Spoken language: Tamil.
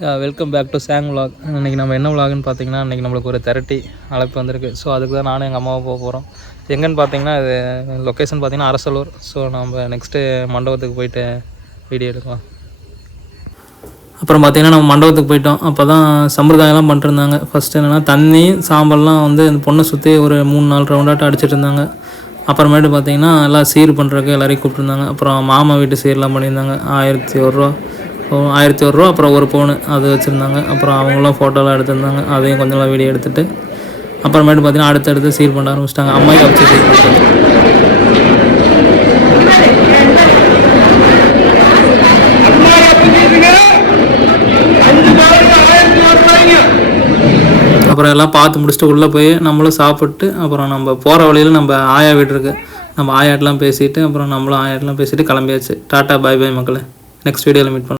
Welcome back to song vlog. இன்றைக்கி நம்ம என்ன விலாகுன்னு பார்த்தீங்கன்னா, இன்றைக்கி நம்மளுக்கு ஒரு திரட்டி அழைப்பு வந்திருக்கு. ஸோ அதுக்கு தான் நானும் எங்கள் அம்மாவும் போக போகிறோம். எங்கேன்னு பார்த்தீங்கன்னா, இது லொக்கேஷன் பார்த்தீங்கன்னா அரசலூர். ஸோ நம்ம நெக்ஸ்ட்டு மண்டபத்துக்கு போயிட்டு வீடியோ எடுக்கலாம். அப்புறம் பார்த்திங்கன்னா நம்ம மண்டபத்துக்கு போயிட்டோம். அப்போ தான் சம்பிரதாயம்லாம் பண்ணிட்டுருந்தாங்க. ஃபஸ்ட்டு என்னென்னா தண்ணி சாம்பல்லாம் வந்து அந்த பொண்ணை சுற்றி ஒரு 3-4 ரவுண்டாட்டம் அடிச்சிட்டு இருந்தாங்க. அப்புறமேட்டு பார்த்திங்கன்னா எல்லாம் சீர் பண்ணுறதுக்கு எல்லோரையும் கூப்பிட்டுருந்தாங்க. அப்புறம் மாமா வீட்டு சீர்லாம் பண்ணியிருந்தாங்க. 1100 ரூபா, 1100 ரூபா, அப்புறம் ஒரு பவுன் அது வச்சுருந்தாங்க. அப்புறம் அவங்களாம் ஃபோட்டோலாம் எடுத்திருந்தாங்க. அதையும் கொஞ்சம்லாம் வீடியோ எடுத்துகிட்டு அப்புறமேட்டு பார்த்திங்கன்னா அடுத்தடுத்து சீர் பண்ண ஆரம்பிச்சிட்டாங்க. அம்மாயும் வச்சு சீர் பண்ணிட்டாங்க. அப்புறம் எல்லாம் பார்த்து முடிச்சுட்டு உள்ளே போய் நம்மளும் சாப்பிட்டு அப்புறம் நம்ம போகிற வழியில் நம்ம ஆயா வீடு இருக்குது. நம்ம ஆயாட்டெலாம் பேசிவிட்டு அப்புறம் நம்மளும் ஆயாட்டெலாம் பேசிவிட்டு கிளம்பியாச்சு. டாட்டா பாய் பாய் மக்களே. நெக்ஸ்ட் வீடியோவில் மீட் பண்ணலாம்.